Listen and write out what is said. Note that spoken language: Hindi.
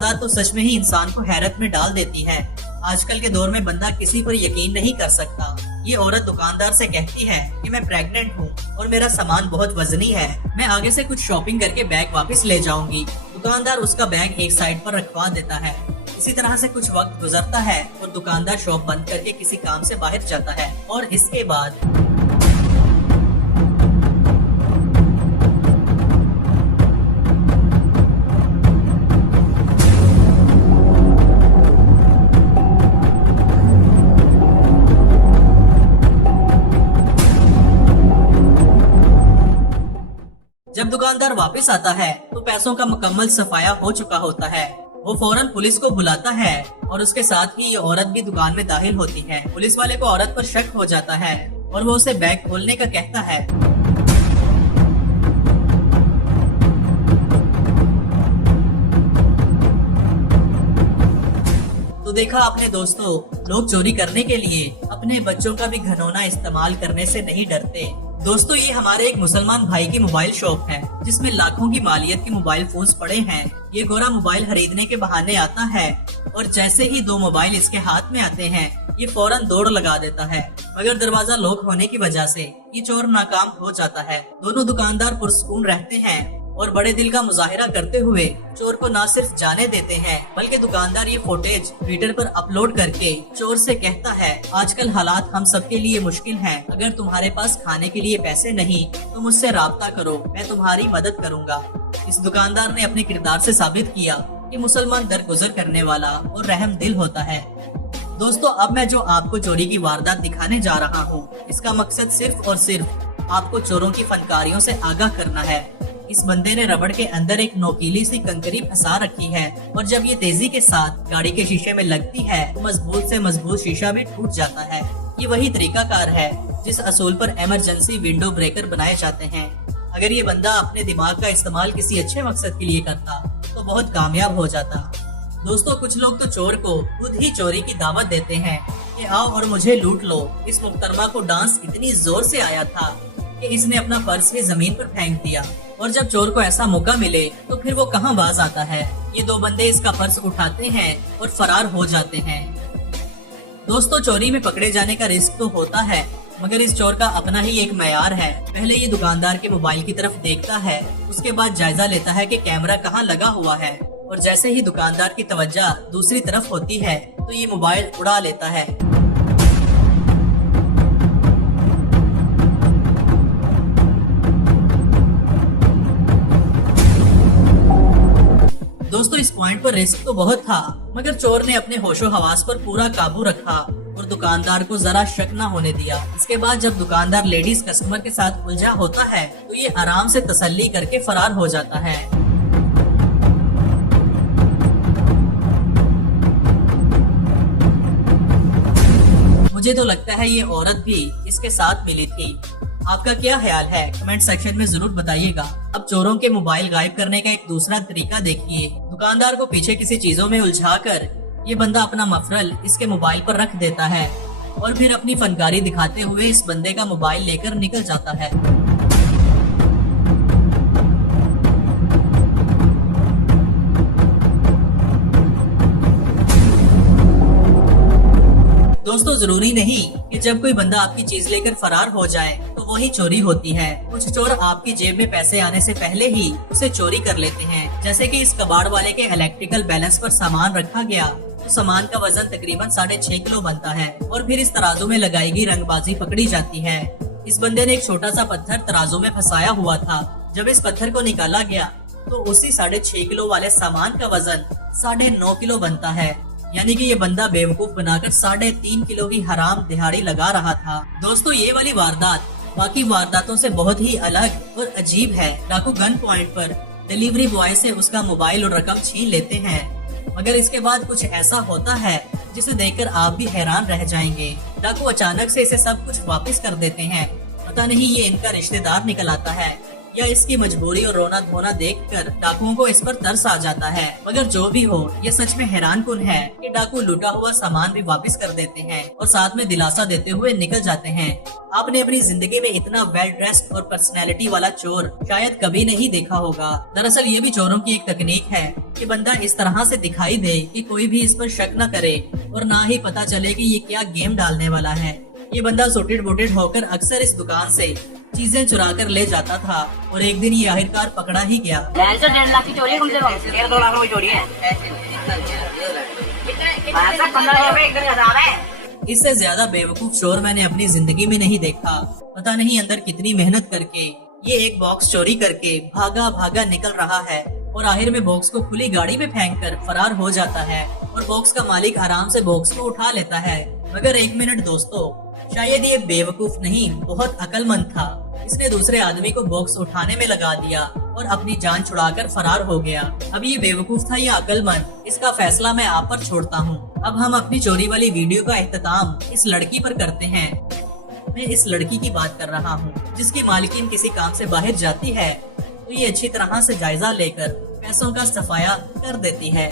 बात तो सच में ही इंसान को हैरत में डाल देती है। आजकल के दौर में बंदा किसी पर यकीन नहीं कर सकता। ये औरत दुकानदार से कहती है कि मैं प्रेग्नेंट हूँ और मेरा सामान बहुत वजनी है, मैं आगे से कुछ शॉपिंग करके बैग वापस ले जाऊंगी। दुकानदार उसका बैग एक साइड पर रखवा देता है। इसी तरह से कुछ वक्त गुजरता है और दुकानदार शॉप बंद करके किसी काम से बाहर जाता है और इसके बाद जब दुकानदार वापस आता है तो पैसों का मुकम्मल सफाया हो चुका होता है। वो फौरन पुलिस को बुलाता है और उसके साथ ही ये औरत भी दुकान में दाखिल होती है। पुलिस वाले को औरत पर शक हो जाता है और वो उसे बैग खोलने का कहता है। तो देखा आपने दोस्तों, लोग चोरी करने के लिए अपने बच्चों का भी घिनौना इस्तेमाल करने से नहीं डरते। दोस्तों, ये हमारे एक मुसलमान भाई की मोबाइल शॉप है जिसमें लाखों की मालियत के मोबाइल फोन्स पड़े हैं। ये गोरा मोबाइल खरीदने के बहाने आता है और जैसे ही दो मोबाइल इसके हाथ में आते हैं ये फौरन दौड़ लगा देता है, मगर दरवाजा लॉक होने की वजह से ये चोर नाकाम हो जाता है। दोनों दुकानदार पुरसुकून रहते हैं और बड़े दिल का मुजाहिरा करते हुए चोर को न सिर्फ जाने देते हैं बल्कि दुकानदार ये फुटेज ट्विटर पर अपलोड करके चोर से कहता है, आजकल हालात हम सबके लिए मुश्किल हैं। अगर तुम्हारे पास खाने के लिए पैसे नहीं तो मुझसे राब्ता करो, मैं तुम्हारी मदद करूंगा। इस दुकानदार ने अपने किरदार से साबित किया कि मुसलमान दरगुजर करने वाला और रहम दिल होता है। दोस्तों, अब मैं जो आपको चोरी की वारदात दिखाने जा रहा हूँ, इसका मकसद सिर्फ और सिर्फ आपको चोरों की फनकारियों से आगाह करना है। इस बंदे ने रबड़ के अंदर एक नोकीली सी कंकरी फंसा रखी है और जब ये तेजी के साथ गाड़ी के शीशे में लगती है तो मजबूत से मजबूत शीशा भी टूट जाता है। ये वही तरीकाकार है जिस असूल पर इमरजेंसी विंडो ब्रेकर बनाए जाते हैं। अगर ये बंदा अपने दिमाग का इस्तेमाल किसी अच्छे मकसद के लिए करता तो बहुत कामयाब हो जाता। दोस्तों, कुछ लोग तो चोर को खुद ही चोरी की दावत देते हैं कि आओ और मुझे लूट लो। इस मुख्तरमा को डांस इतनी जोर से आया था कि इसने अपना पर्स भी जमीन पर फेंक दिया और जब चोर को ऐसा मौका मिले तो फिर वो कहां बाज आता है। ये दो बंदे इसका पर्स उठाते हैं और फरार हो जाते हैं। दोस्तों, चोरी में पकड़े जाने का रिस्क तो होता है, मगर इस चोर का अपना ही एक मयार है। पहले ये दुकानदार के मोबाइल की तरफ देखता है, उसके बाद जायजा लेता है कि कैमरा कहाँ लगा हुआ है और जैसे ही दुकानदार की तवज्जो दूसरी तरफ होती है तो ये मोबाइल उड़ा लेता है। दोस्तों, इस पॉइंट पर रिस्क तो बहुत था, मगर चोर ने अपने होशो हवास पर पूरा काबू रखा और दुकानदार को जरा शक न होने दिया। इसके बाद जब दुकानदार लेडीज कस्टमर के साथ उलझा होता है तो ये आराम से तसल्ली करके फरार हो जाता है। मुझे तो लगता है ये औरत भी इसके साथ मिली थी। आपका क्या ख्याल है? कमेंट सेक्शन में जरूर बताइएगा। अब चोरों के मोबाइल गायब करने का एक दूसरा तरीका देखिए। दुकानदार को पीछे किसी चीजों में उलझाकर ये बंदा अपना मफरल इसके मोबाइल पर रख देता है और फिर अपनी फनकारी दिखाते हुए इस बंदे का मोबाइल लेकर निकल जाता है। दोस्तों, जरूरी नहीं कि जब कोई बंदा आपकी चीज लेकर फरार हो जाए तो वही चोरी होती है। कुछ चोर आपकी जेब में पैसे आने से पहले ही उसे चोरी कर लेते हैं। जैसे कि इस कबाड़ वाले के इलेक्ट्रिकल बैलेंस पर सामान रखा गया तो सामान का वजन तकरीबन 6.5 किलो बनता है और फिर इस तराजू में लगाई गई रंगबाजी पकड़ी जाती है। इस बंदे ने एक छोटा सा पत्थर तराजू में फंसाया हुआ था। जब इस पत्थर को निकाला गया तो उसी 6.5 किलो वाले सामान का वजन 9.5 किलो बनता है। यानी कि ये बंदा बेवकूफ बनाकर 3.5 किलो की हराम दिहाड़ी लगा रहा था। दोस्तों, ये वाली वारदात बाकी वारदातों से बहुत ही अलग और अजीब है। डाकू गन पॉइंट पर डिलीवरी बॉय से उसका मोबाइल और रकम छीन लेते हैं, मगर इसके बाद कुछ ऐसा होता है जिसे देखकर आप भी हैरान रह जाएंगे। डाकू अचानक से इसे सब कुछ वापस कर देते हैं। पता नहीं ये इनका रिश्तेदार निकल आता है या इसकी मजबूरी और रोना धोना देखकर डाकुओं को इस पर तरस आ जाता है। मगर जो भी हो, ये सच में हैरान कुन है कि कि डाकू लूटा हुआ सामान भी वापस कर देते हैं और साथ में दिलासा देते हुए निकल जाते हैं। आपने अपनी जिंदगी में इतना वेल ड्रेस्ड और पर्सनैलिटी वाला चोर शायद कभी नहीं देखा होगा। दरअसल ये भी चोरों की एक तकनीक है कि बंदा इस तरह से दिखाई दे कि कोई भी इस पर शक न करे और ना ही पता चले कि ये क्या गेम डालने वाला है। ये बंदा सूटेड बूटेड होकर अक्सर इस दुकान से चीजें चुरा कर ले जाता था और एक दिन ये आखिरकार पकड़ा ही गया। 1.5 लाख की चोरी है, कम से कम 1.5-2 लाख रुपए चोरी है। 15 रुपए एकदम हजार है। इससे ज्यादा बेवकूफ चोर मैंने अपनी जिंदगी में नहीं देखा। पता नहीं अंदर कितनी मेहनत करके ये एक बॉक्स चोरी करके भागा भागा निकल रहा है और आखिर में बॉक्स को खुली गाड़ी में फेंक कर फरार हो जाता है और बॉक्स का मालिक आराम से बॉक्स को उठा लेता है। मगर एक मिनट दोस्तों, शायद ये बेवकूफ नहीं बहुत अक्लमंद था। इसने दूसरे आदमी को बॉक्स उठाने में लगा दिया और अपनी जान छुड़ाकर फरार हो गया। अब ये बेवकूफ था या अक्लमंद, इसका फैसला मैं आप पर छोड़ता हूँ। अब हम अपनी चोरी वाली वीडियो का एहतमाम इस लड़की पर करते हैं। मैं इस लड़की की बात कर रहा हूँ जिसकी मालकिन किसी काम से बाहर जाती है तो ये अच्छी तरह से जायजा लेकर पैसों का सफाया कर देती है।